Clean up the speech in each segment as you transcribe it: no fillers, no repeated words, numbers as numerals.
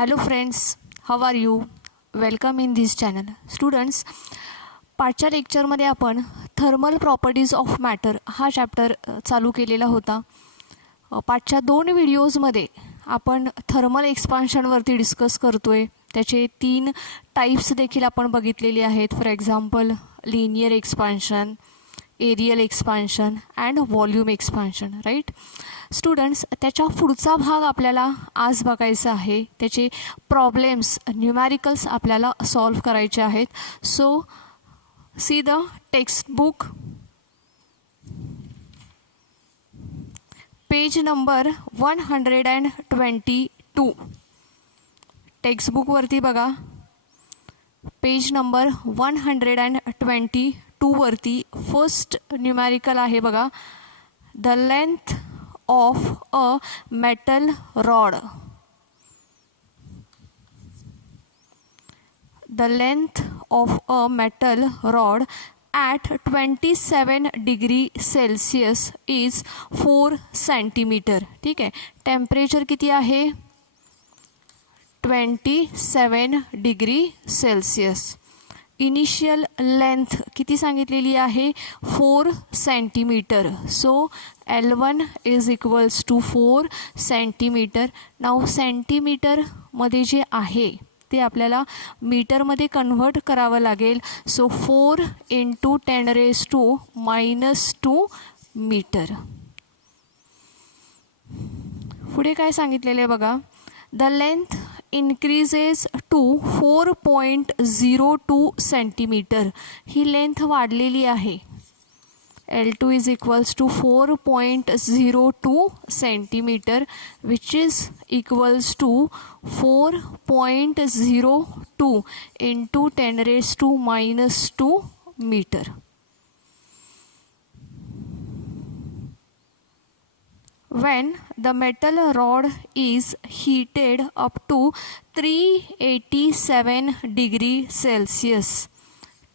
Hello friends, how are you? Welcome in this channel. Students, पाठच्या लेक्चरमध्ये आपण thermal properties of matter हा chapter चालू केलेला होता. पाठच्या 2 व्हिडिओजमध्ये आपण थर्मल एक्सपान्शनवरती डिस्कस करतोय. त्याचे 3 टाइप्स देखील आपण बघितलेले आहेत. For example linear expansion, areal expansion and volume expansion. Right students, त्याच्या पुढचा भाग आपल्याला आज बघायचा आहे. त्याचे प्रॉब्लेम्स न्यूमॅरिकल्स आपल्याला सॉल्व करायचे आहेत. So see the text book, page number 122. टेक्स्टबुकवरती बघा, पेज नंबर 122 वरती फर्स्ट न्यूमॅरिकल आहे बघा. The length of a metal rod. The length of a metal rod at 27 degree Celsius is 4 centimeter. ठीक आहे. टेम्परेचर किती आहे? 27 डिग्री सेल्सिअस. इनिशियल लेंथ किती सांगितलेली आहे? 4 centimetre. So L1 is equals to 4 centimetre. नाव सेंटीमीटरमध्ये जे आहे ते आपल्याला मीटरमध्ये कन्व्हर्ट करावं लागेल. So 4 × 10⁻⁻² metre. पुढे काय सांगितलेलं आहे बघा. The length increases to 4.02 centimetre. ही लेंथ वाढलेली आहे. L2 is equals to 4.02 centimeter, which is equals to 4.02 into 10⁻⁻² meter. When the metal rod is heated up to 387 degree Celsius,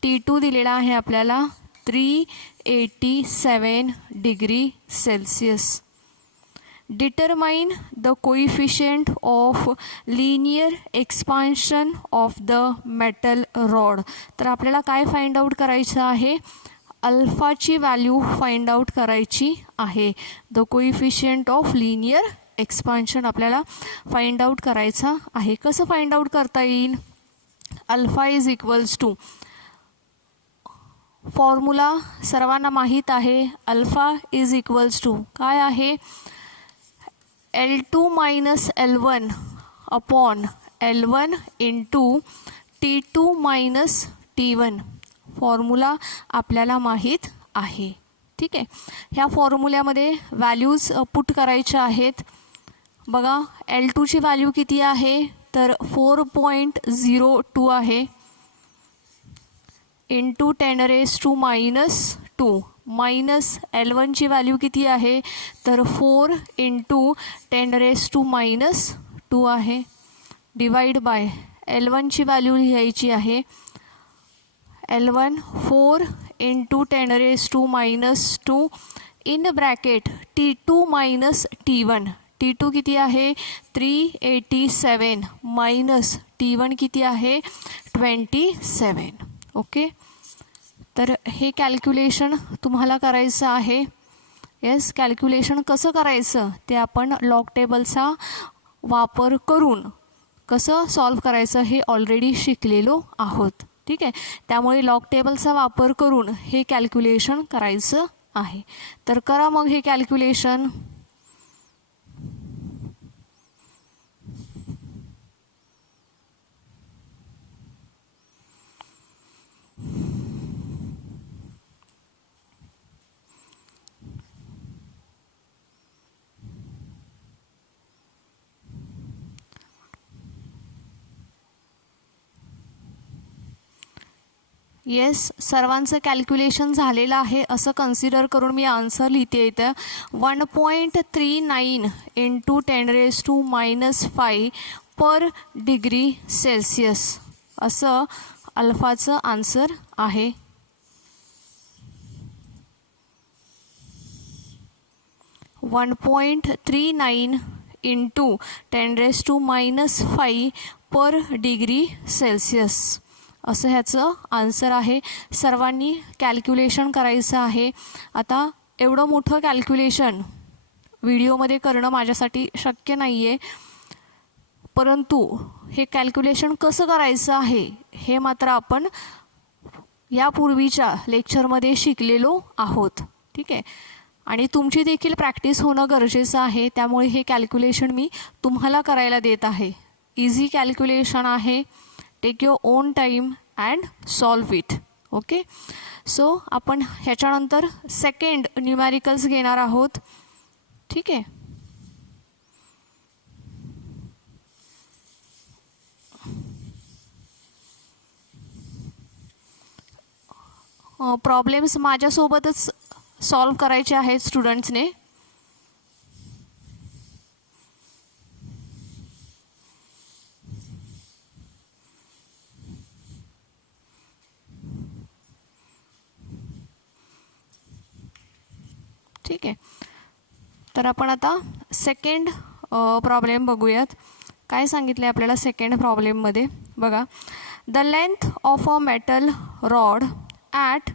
T2 दिलेला आहे आपल्याला 387 degree Celsius. Determine the coefficient of linear expansion of the metal rod. तर आपल्याला काय find out करायचं आहे? अल्फाची value find out करायची आहे. The coefficient of linear expansion आपल्याला फाइंड आउट करायचा आहे. कसं फाइंड आउट करता येईल? Alpha is equals to, formula सर्वांना माहीत आहे. अल्फा इज इक्वल्स टू काय आहे? L2 - L1 upon L1 into T2 - T1. Formula आपल्याला माहीत आहे. ठीक आहे. ह्या फॉर्म्युल्यामध्ये व्हॅल्यूज पुट करायच्या आहेत. बघा, L2ची व्हॅल्यू किती आहे? तर 4.02 आहे. इंटू 10⁻⁻² मायनस L1ची व्हॅल्यू किती आहे? तर 4 इंटू 10⁻⁻² आहे. डिवाइड बाय L1ची व्हॅल्यू लिहायची आहे. L1 4 into 10⁻⁻² in bracket T2 - T1. T2 किती आहे? 387 मायनस T1 किती आहे? 27. ओके. तर हे कॅल्क्युलेशन तुम्हाला करायचं आहे. येस, कॅल्क्युलेशन कसं करायचं ते आपण लॉग टेबलचा वापर करून कसं सॉल्व करायचं हे ऑलरेडी शिकलेलो आहोत. ठीक आहे. त्यामुळे लॉग टेबलचा वापर करून हे कॅल्क्युलेशन करायचं आहे. तर करा मग हे कॅल्क्युलेशन. येस, सर्वांचं कॅल्क्युलेशन झालेलं आहे असं कन्सिडर करून मी आन्सर लिहिते. इथं 1.39 इंटू 10⁻⁻5 पर डिग्री सेल्सिअस असं अल्फाचं आन्सर आहे. 1.39 इंटू 10⁻⁻5 पर डिग्री सेल्सिअस असं ह्याचं आन्सर आहे. सर्वांनी कॅल्क्युलेशन करायचं आहे. आता एवढं मोठं कॅल्क्युलेशन व्हिडिओमध्ये करणं माझ्यासाठी शक्य नाही आहे, परंतु हे कॅल्क्युलेशन कसं करायचं आहे हे मात्र आपण यापूर्वीच्या लेक्चरमध्ये शिकलेलो आहोत. ठीक आहे, आणि तुमची देखील प्रॅक्टिस होणं गरजेचं आहे. त्यामुळे हे कॅल्क्युलेशन मी तुम्हाला करायला देत आहे. इझी कॅल्क्युलेशन आहे. Take your own time and solve it. Okay, so आपण ह्याच्यानंतर सेकंड न्यूमॅरिकल्स घेणार आहोत. ठीक आहे, प्रॉब्लेम्स माझ्यासोबतच सॉल्व करायचे आहेत स्टुडंट्सने. ठीक आहे, तर आपण आता सेकंड प्रॉब्लेम बघूयात. काय सांगितलं आहे आपल्याला सेकंड प्रॉब्लेममध्ये बघा. The length of a metal rod at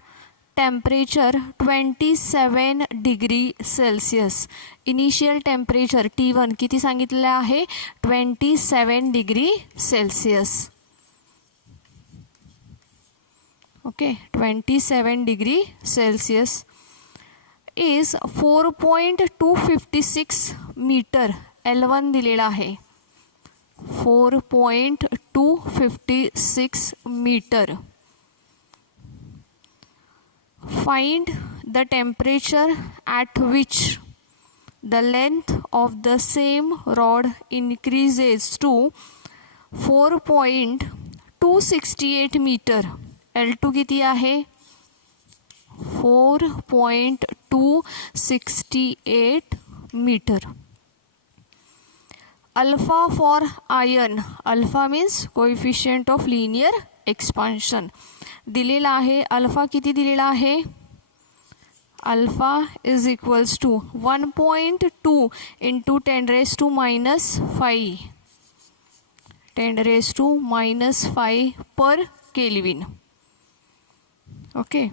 temperature 27 degree Celsius. Initial temperature T1 किती सांगितलेलं आहे? 27 degree Celsius. Okay, 27 degree Celsius is 4.256 metre. L1 दिलेला आहे 4.256 metre. Find the temperature at which the length of the same rod increases to 4.268 meter. L2 किती आहे? 4.268 meter. Alpha for iron. Alpha means coefficient of linear expansion. दिलेला आहे. Alpha किती दिलेला आहे? Alpha is equals to 1.2 into 10⁻⁻5 10⁻⁻5 per kelvin. Okay,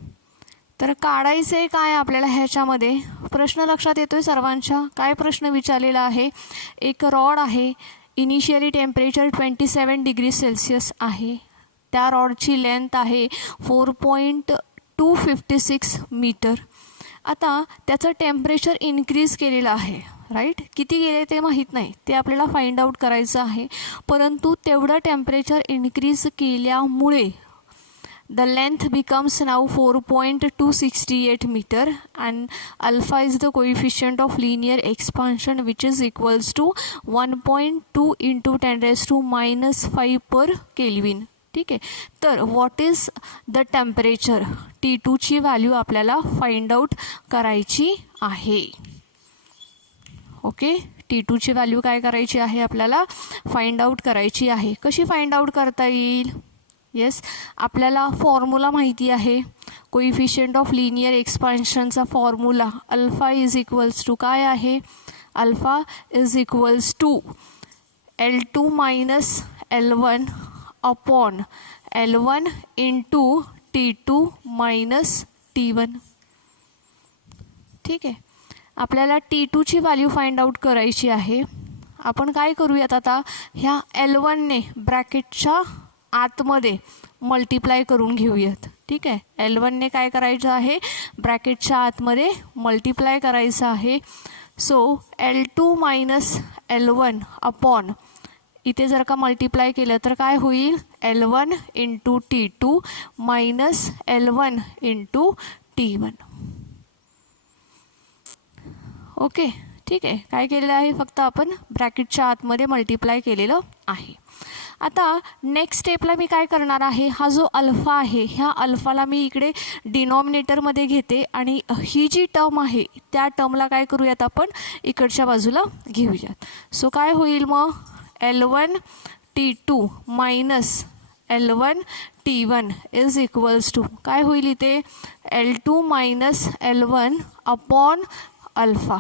तर काढायचं आहे काय आपल्याला ह्याच्यामध्ये? प्रश्न लक्षात येतोय सर्वांच्या? काय प्रश्न विचारलेला आहे? एक रॉड आहे, इनिशियली टेम्परेचर 27 डिग्री सेल्सिअस आहे. त्या रॉडची लेंथ आहे 4.256 मीटर. आता त्याचं टेम्परेचर इन्क्रीज केलेलं आहे, राईट? किती गेले ते माहीत नाही, ते आपल्याला फाइंड आउट करायचं आहे. परंतु तेवढं टेम्परेचर इन्क्रीज केल्यामुळे the length becomes now 4.268 meter and alpha is the coefficient of linear expansion which is equals to 1.2 into 10⁻⁻5 per Kelvin. ठीक आहे, तर what is the temperature? T2 ची व्हॅल्यू आपल्याला फाइंड आउट करायची आहे. ओके, T2 ची value काय करायची आहे? आपल्याला फाइंड आउट करायची आहे. कशी फाइंड आउट करता येईल? येस, आपल्याला फॉर्म्युला माहिती आहे. कोइफिशियंट ऑफ लिनियर एक्सपान्शनचा formula alpha is equals to काय आहे? Alpha is equals to L2 minus L1 upon L1 into T2 minus T1. ठीक आहे, आपल्याला T2 ची व्हॅल्यू फाइंड आउट करायची आहे. आपण काय करूयात आता? ह्या L1ने ब्रॅकेटच्या आतमध्ये मल्टिप्लाय करून घेऊयात. ठीक आहे, L1ने काय करायचं आहे? ब्रॅकेटच्या आतमध्ये मल्टिप्लाय करायचं आहे. So L2 minus L1 upon, इथे जर का मल्टिप्लाय केलं तर काय होईल? L1 into T2 minus L1 into T1. Okay, ठीक आहे, काय केलेलं आहे? फक्त आपण ब्रॅकेटच्या आतमध्ये मल्टिप्लाय केलेलं आहे. आता नेक्स्ट स्टेपला मी काय करणार आहे? हा जो अल्फा आहे, ह्या अल्फाला मी इकडे डिनॉमिनेटरमध्ये घेते आणि ही जी टर्म आहे त्या टर्मला काय करूयात? आपण इकडच्या बाजूला घेऊयात. सो काय होईल मग? L1 T2 minus L1 T1 is equals to काय होईल इथे? L2 minus L1 upon alpha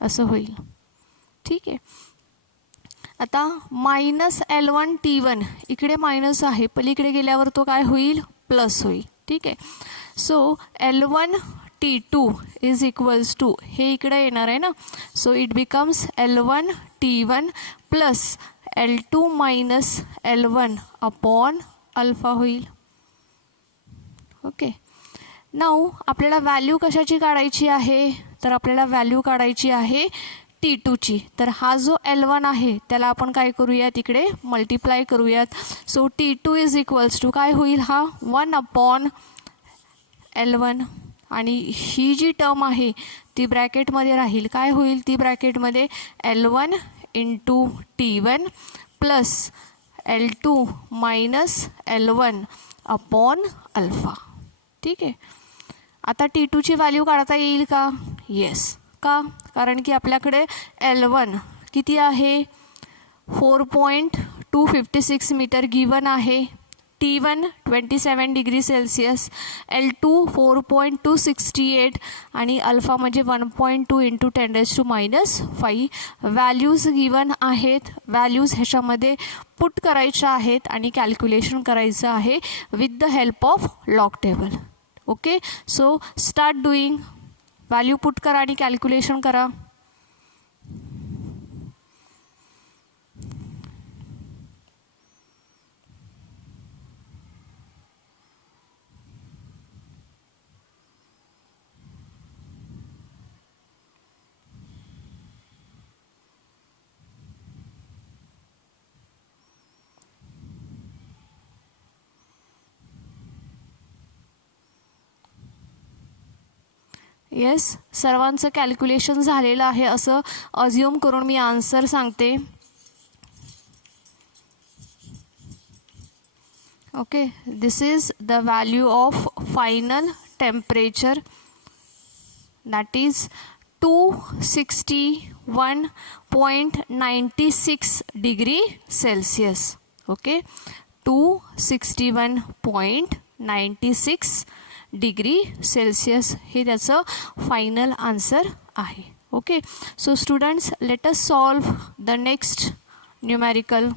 असं होईल. ठीक आहे. आता -L1T1 इकडे मायनस आहे, पलीकडे गेल्यावर तो काय होईल, प्लस होईल. ठीक आहे. So L1T2 is equals to, हे इकडे येणार आहे ना, so it becomes L1T1 plus L2 minus L1 upon alpha होईल. ओके. नाऊ आपल्याला व्हॅल्यू कशाची काढायची आहे, तर आपल्याला व्हॅल्यू काढायची आहे T2ची. तर हा जो L1 आहे त्याला आपण काय करूयात, इकडे मल्टिप्लाय करूयात. So T2 is equals to काय होईल, हा 1 अपॉन L1 आणि ही जी टर्म आहे ती ब्रॅकेटमध्ये राहील. काय होईल ती ब्रॅकेटमध्ये, L1 into T1 plus L2 minus L1 upon alpha. ठीक आहे. आता T2ची व्हॅल्यू काढता येईल का, येस. का, कारण की आपल्याकडे L1 किती आहे, 4.256 मीटर गिवन आहे. T1 27 डिग्री सेल्सिअस, L2 4.268 आणि अल्फा म्हणजे 1.2 इंटू 10⁻⁻5. व्हॅल्यूज गिवन आहेत. व्हॅल्यूज ह्याच्यामध्ये पुट करायच्या आहेत आणि कॅल्क्युलेशन करायचं आहे with the help of log table. Okay. So start doing. Value put करा आणि कॅल्क्युलेशन करा. येस, सर्वांचं कॅल्क्युलेशन झालेलं आहे असं अज्युम करून मी आन्सर सांगते. Okay. This is the value of final temperature, that is 261.96 degree Celsius. Okay. 261.96 degree Celsius हे त्याचं फायनल आन्सर आहे. Okay. So students, let us solve the next numerical.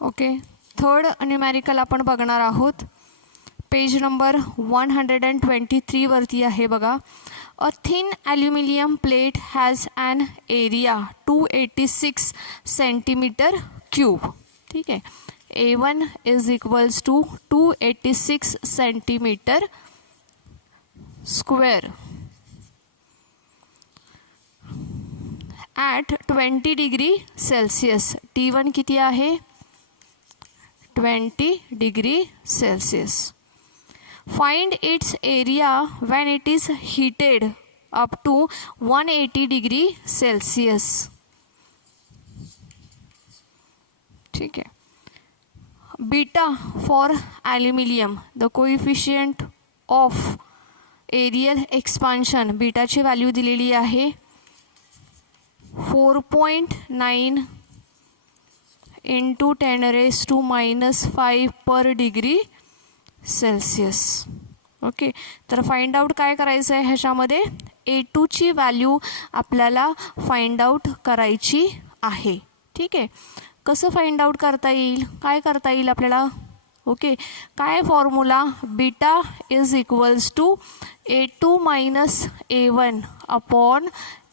Okay. Third numerical आपण बघणार आहोत. Page number 123 वरती आहे बघा. A thin aluminium plate has an area 286 centimetre cube. ठीक आहे. A1 is equals to 286 centimetre square at 20 degree Celsius. T1 किती आहे, 20 degree Celsius. Find its area when it is heated up to 180 degree Celsius. ठीक आहे. Beta for aluminium, the coefficient of areal expansion, बीटाची value दिलेली आहे 4.9 into 10⁻⁻5 per degree Celsius. Okay. तर find out काय करायचं आहे ह्याच्यामध्ये, A2ची व्हॅल्यू आपल्याला फाइंड आउट करायची आहे. ठीक आहे. कसं फाइंड आउट करता येईल, काय करता येईल आपल्याला. ओके. काय formula, beta is equals to A2 minus A1 upon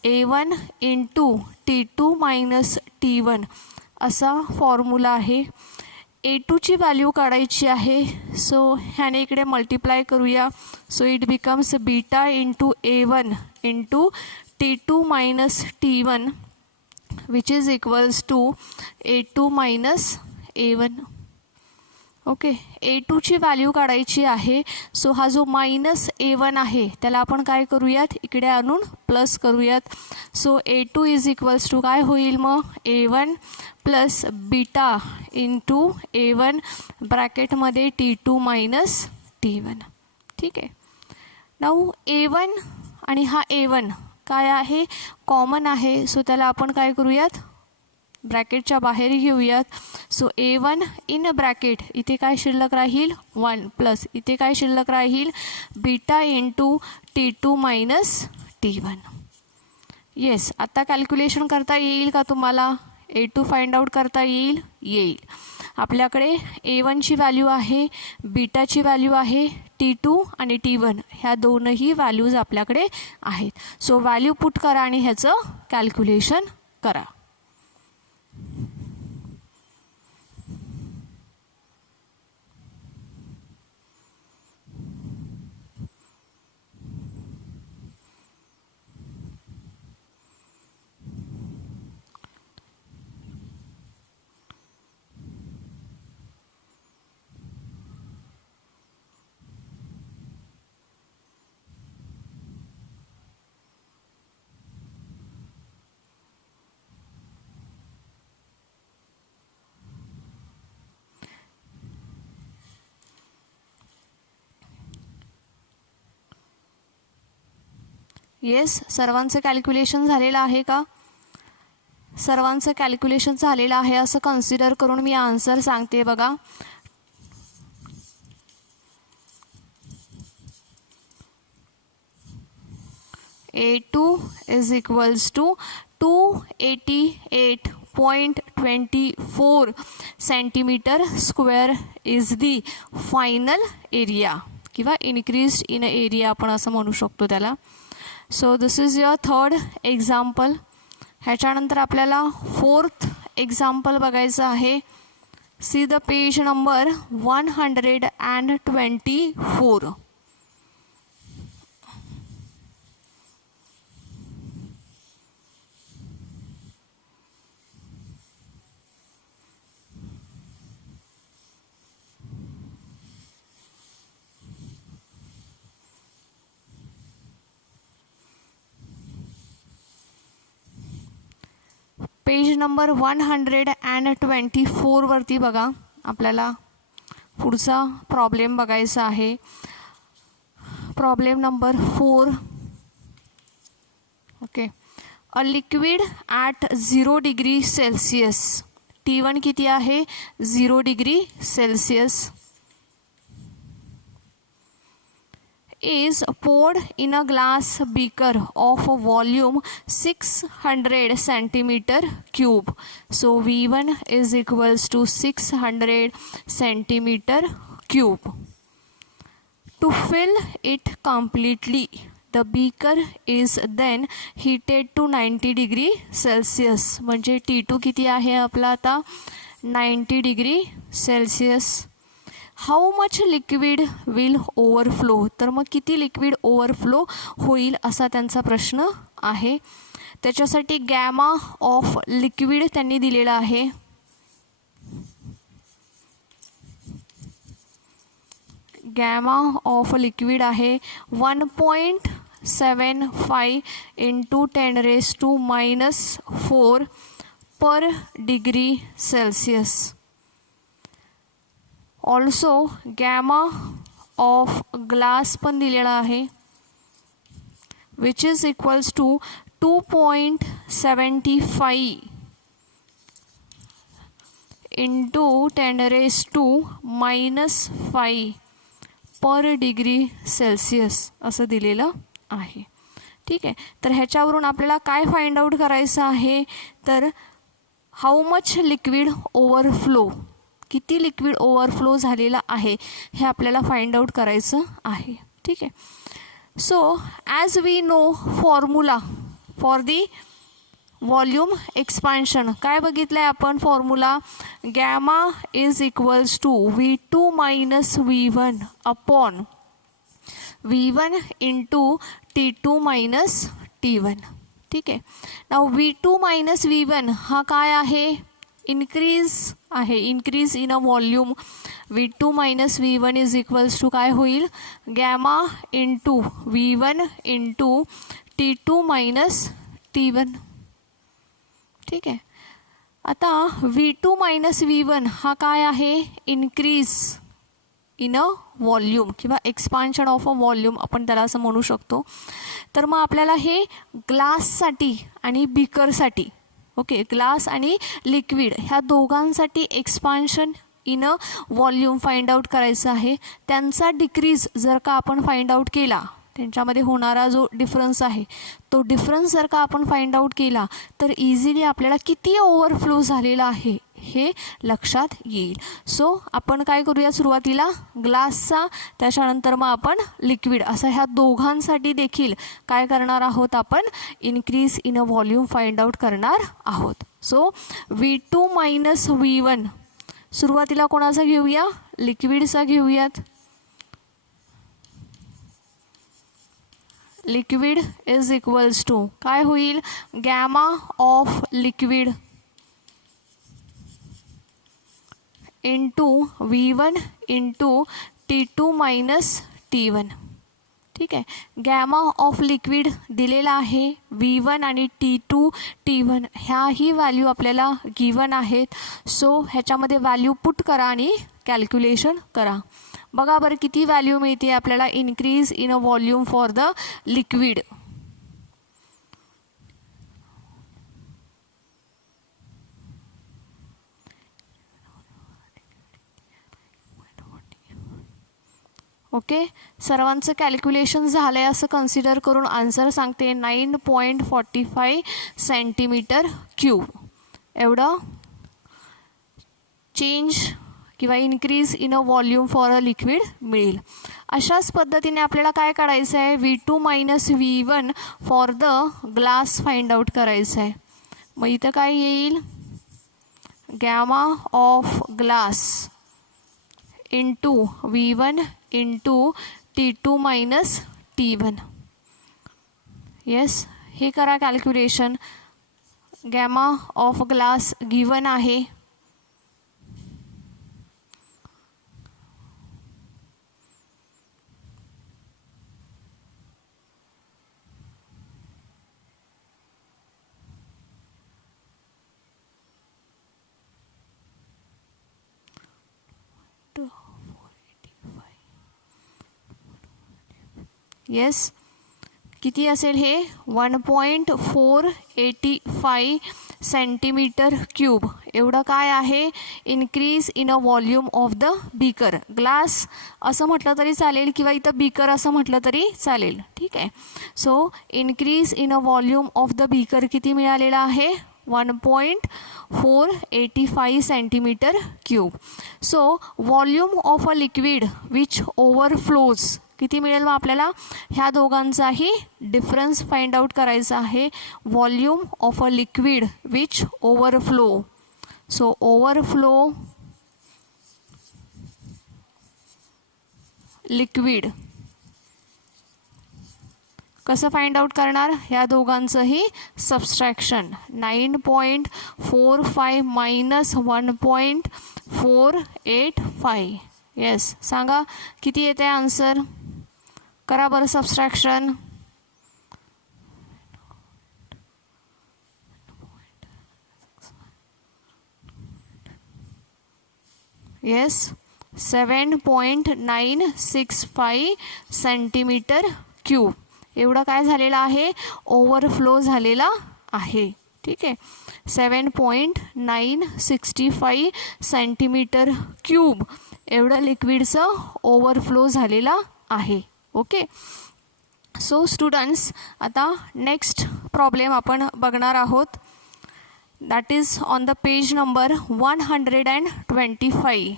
A1 into T2 minus T1 असा फॉर्म्युला आहे. A2ची व्हॅल्यू काढायची आहे. सो ह्याने इकडे मल्टिप्लाय करूया. So it becomes beta into A1 into T2 minus T1 which is equals to A2 minus A1. Okay. A2ची value काढायची आहे. सो हा जो -A1 आहे त्याला आपण काय करूयात, इकडे आणून प्लस करूयात. So A2 is equals to काय होईल मग, A1 plus beta into A1 ब्रॅकेटमध्ये T2 minus T1. ठीक आहे. नाऊ A1 आणि हा A1 काय आहे, कॉमन आहे. सो त्याला आपण काय करूयात, ब्रॅकेटच्या बाहेर घेऊयात. सो A1 इन ब्रॅकेट, इथे काय शिल्लक राहील 1 प्लस इथे काय शिल्लक राहील beta into T2 minus T1. Yes, आता कॅल्क्युलेशन करता येईल का तुम्हाला, A2 फाइंड आउट करता येईल. आपल्याकडे A1ची व्हॅल्यू आहे, बीटाची व्हॅल्यू आहे, T2 आणि T1 ह्या दोनही व्हॅल्यूज आपल्याकडे आहेत. सो व्हॅल्यू पुट करा आणि ह्याचं कॅल्क्युलेशन करा. येस, सर्वांचं कॅल्क्युलेशन झालेलं आहे का, सर्वांचं कॅल्क्युलेशन झालेलं आहे असं कन्सिडर करून मी आन्सर सांगते बघा. A2 is equals to 288.24 centimetre square is the final area किंवा इन्क्रीज्ड इन एरिया आपण असं म्हणू शकतो त्याला. So this is your third example. ह्याच्यानंतर आपल्याला फोर्थ एक्झाम्पल बघायचं आहे. See the page number 124. Page number 124 वरती बघा, आपल्याला पुढचा प्रॉब्लेम बघायचा आहे. Problem number 4. Okay. A liquid at 0 degree Celsius, T1 किती आहे 0 degree Celsius, is poured in a glass beaker of volume 600 centimeter cube. So V1 is equals to 600 centimeter cube. To fill it completely, the beaker is then heated to 90 degree Celsius. म्हणजे T2 किती आहे आपला आता 90 degree Celsius. How much liquid will overflow, तर मग किती liquid overflow होईल असा त्यांचा प्रश्न आहे. त्याच्यासाठी गॅमा ऑफ लिक्विड त्यांनी दिलेला आहे. गॅमा ऑफ लिक्विड आहे 1.75 into 10⁻⁻⁴ per degree Celsius. Also gamma of glass पण दिलेला आहे which is equals to 2.75 into 10⁻⁻⁵ per degree Celsius असं दिलेलं आहे. ठीक आहे. तर ह्याच्यावरून आपल्याला काय फाइंड आउट करायचं आहे, तर हाऊ मच लिक्विड ओव्हरफ्लो, किती लिक्विड ओव्हरफ्लो झालेला आहे हे आपल्याला फाइंड आउट करायचं आहे. ठीक आहे. So as we know formula for the volume expansion, काय बघितलं आहे आपण formula, gamma is equals to V2 minus V1 upon V1 into T2 minus T1. ठीक आहे. नाव V2 मायनस V1 हा काय आहे, इन्क्रीज आहे, increase in a volume V2 minus V1 is equals to काय होईल, gamma into V1 into T2 minus T1. ठीक आहे. आता V2 मायनस V1 हा काय आहे, इन्क्रीज इन अ व्हॉल्यूम किंवा एक्सपान्शन ऑफ अ व्हॉल्यूम आपण त्याला असं म्हणू शकतो. तर मग आपल्याला हे ग्लाससाठी आणि बीकरसाठी, ओके, ग्लास आणि लिक्विड ह्या दोघांसाठी expansion in a volume find out करायचं आहे. त्यांचा डिक्रीज जर का आपण फाइंड आउट केला, त्यांच्यामध्ये होणारा जो डिफरन्स आहे तो डिफरन्स जर का आपण फाइंड आउट केला तर इझिली आपल्याला किती ओव्हरफ्लो झालेला आहे हे लक्षात येईल. सो आपण काय करूया, सुरुवातीला ग्लासचा, त्याच्यानंतर मग आपण लिक्विड, असं ह्या दोघांसाठी देखील काय करणार आहोत, आपण increase in a volume find out करणार आहोत. सो V2 मायनस V1 सुरुवातीला कोणाचा घेऊया, लिक्विडचा घेऊयात. लिक्विड इज इक्वल्स टू काय होईल, gamma of liquid into V1 into T2 minus T1. ठीक आहे. गॅमा ऑफ लिक्विड दिलेला आहे, V1 आणि T2 T1 ह्याही व्हॅल्यू आपल्याला गिवन आहेत. सो ह्याच्यामध्ये व्हॅल्यू पुट करा आणि कॅल्क्युलेशन करा. बघा बरं किती व्हॅल्यू मिळते आपल्याला increase in a volume for the liquid. Okay, सर्वांचं कॅल्क्युलेशन झालं आहे असं कन्सिडर करून आन्सर सांगते 9.45 सेंटीमीटर क्यूब एवढं चेंज किंवा increase in a volume for a liquid मिळेल. अशाच पद्धतीने आपल्याला काय काढायचं आहे, V2 minus V1 for the glass find out करायचं आहे. मग इथं काय येईल, gamma of glass into V1 into T2 minus T1. Yes, हे करा calculation. Gamma of glass given आहे, येस, किती असेल हे 1.485 सेंटीमीटर क्यूब एवढं काय आहे, increase in a volume of the beaker. Glass असं म्हटलं तरी चालेल किंवा इथं बीकर असं म्हटलं तरी चालेल. ठीक आहे. So increase in a volume of the beaker किती मिळालेला आहे, 1.485 centimetre cube. So volume of a liquid which overflows किती मिळेल, मग आपल्याला ह्या दोघांचाही डिफरन्स फाइंड आउट करायचा आहे. Volume of a liquid which overflow. So overflow liquid कसं फाइंड आउट करणार, ह्या दोघांचंही सबस्ट्रॅक्शन. 9.45 मायनस 1.485. येस, सांगा किती येते आन्सर, करा बरं सबस्ट्रॅक्शन. येस, 7.965 सेंटीमीटर क्यूब एवढं काय झालेलं आहे, ओव्हरफ्लो झालेला आहे. ठीक आहे. 7.965 सेंटीमीटर क्यूब एवढं लिक्विडचं ओव्हरफ्लो झालेला आहे. ओके. सो स्टुडंट्स, आता नेक्स्ट प्रॉब्लेम आपण बघणार आहोत. That is on the page number 125.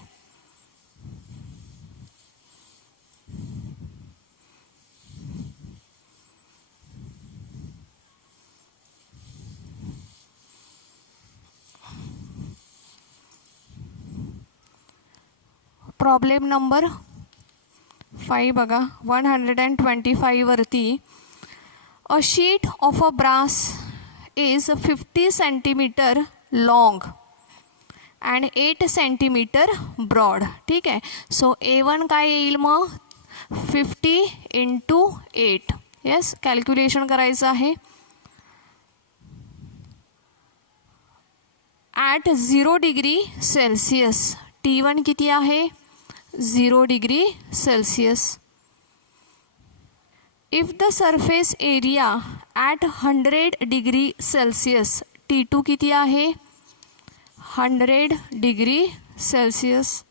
Problem number 5 बघा, 125 वरती. A sheet of a brass is 50 centimetre long and 8 centimetre broad. ठीक आहे. सो A1 काय येईल मग 50 × 8. येस, कॅल्क्युलेशन करायचं आहे. ॲट 0 डिग्री सेल्सिअस T1 किती आहे 0 degree Celsius. If the surface area at 100 degree Celsius T2 किती आहे 100 degree Celsius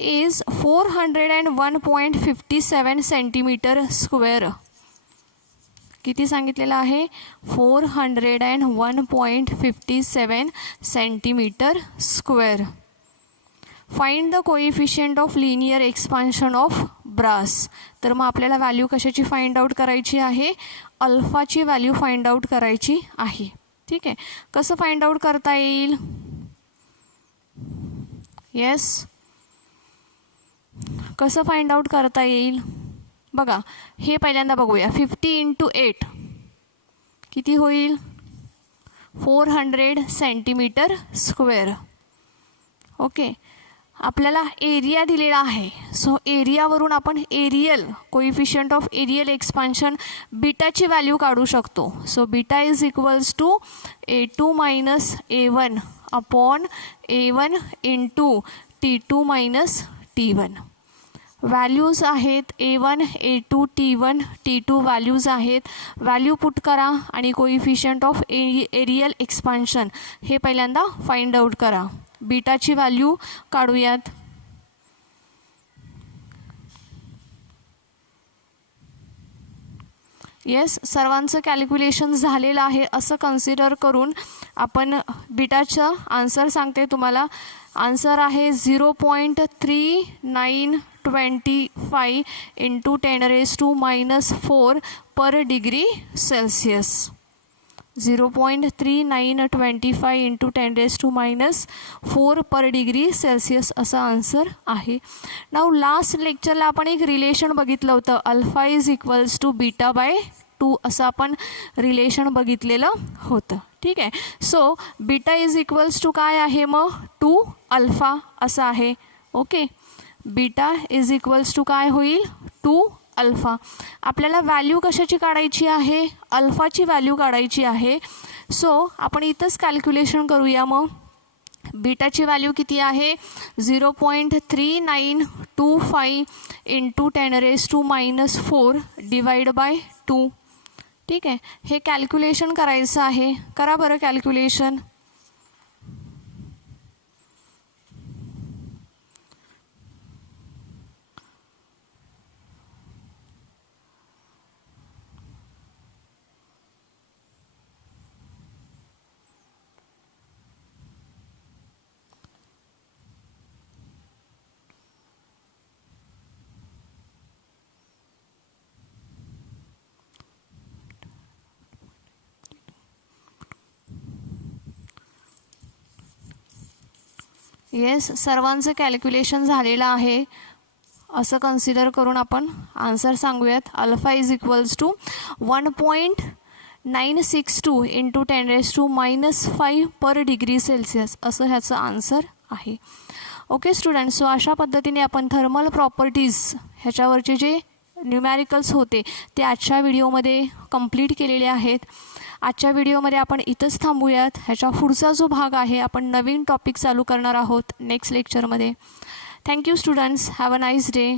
is 401.57 centimetre square. किती सांगितलेलं आहे 401.57 centimetre square. Find the coefficient of linear expansion of brass. तर मग आपल्याला व्हॅल्यू कशाची फाइंड आउट करायची आहे अल्फाची व्हॅल्यू फाइंड आउट करायची आहे. ठीक आहे. कसं फाइंड आउट करता येईल. येस, कसं फाइंड आउट करता येईल बघा. हे पहिल्यांदा बघूया. 50 × 8 किती होईल 400 सेंटीमीटर स्क्वेअर. ओके. आपल्याला एरिया दिलेला आहे. सो एरियावरून आपण areal coefficient of areal expansion बीटाची व्हॅल्यू काढू शकतो. So beta is equals to A2 - A1 upon A1 × T2 - T1. Values आहेत A1 A2 T1 T2 values आहेत. व्हॅल्यू पुट करा आणि कोइफिशियंट ऑफ एरियल एक्सपान्शन हे पहिल्यांदा फाइंड आउट करा. बीटाची व्हॅल्यू काढूयात. येस, सर्वांचं कॅल्क्युलेशन झालेलं आहे असं कन्सिडर करून आपण बीटाचं आन्सर सांगते तुम्हाला. आन्सर आहे 0.3925 × 10⁻⁻⁴ per degree Celsius. 0.3925 × 10⁻⁴ per degree Celsius असं आन्सर आहे. नाऊ लास्ट लेक्चरला आपण एक रिलेशन बघितलं होतं alpha is equals to beta by 2 असं आपण रिलेशन बघितलेलं होतं. ठीक आहे. So beta is equals to काय आहे मग 2 अल्फा असं आहे. Okay. Beta is equals to काय होईल 2 अल्फा. आपल्याला व्हॅल्यू कशाची काढायची आहे अल्फाची व्हॅल्यू काढायची आहे. सो आपण इथंच कॅल्क्युलेशन करूया. मग बीटाची व्हॅल्यू किती आहे 0.3925 × 10⁻⁻⁴ डिवाइड बाय 2. ठीक आहे. हे कॅल्क्युलेशन करायचं आहे. करा बरं कॅल्क्युलेशन. येस, सर्वांचं कॅल्क्युलेशन झालेलं आहे असं कन्सिडर करून आपण आन्सर सांगूयात. Alpha is equals to 1.962 × 10⁻⁻5 per degree Celsius असं ह्याचं आन्सर आहे. ओके स्टुडंट्स, सो अशा पद्धतीने आपण थर्मल प्रॉपर्टीज ह्याच्यावरचे जे न्यूमॅरिकल्स होते ते आजच्या व्हिडिओमध्ये कंप्लीट केलेले आहेत. आजच्या व्हिडिओमध्ये आपण इथंच थांबूयात. ह्याच्या पुढचा जो भाग आहे आपण नवीन टॉपिक चालू करणार आहोत नेक्स्ट लेक्चरमध्ये. Thank you students. Have a nice day.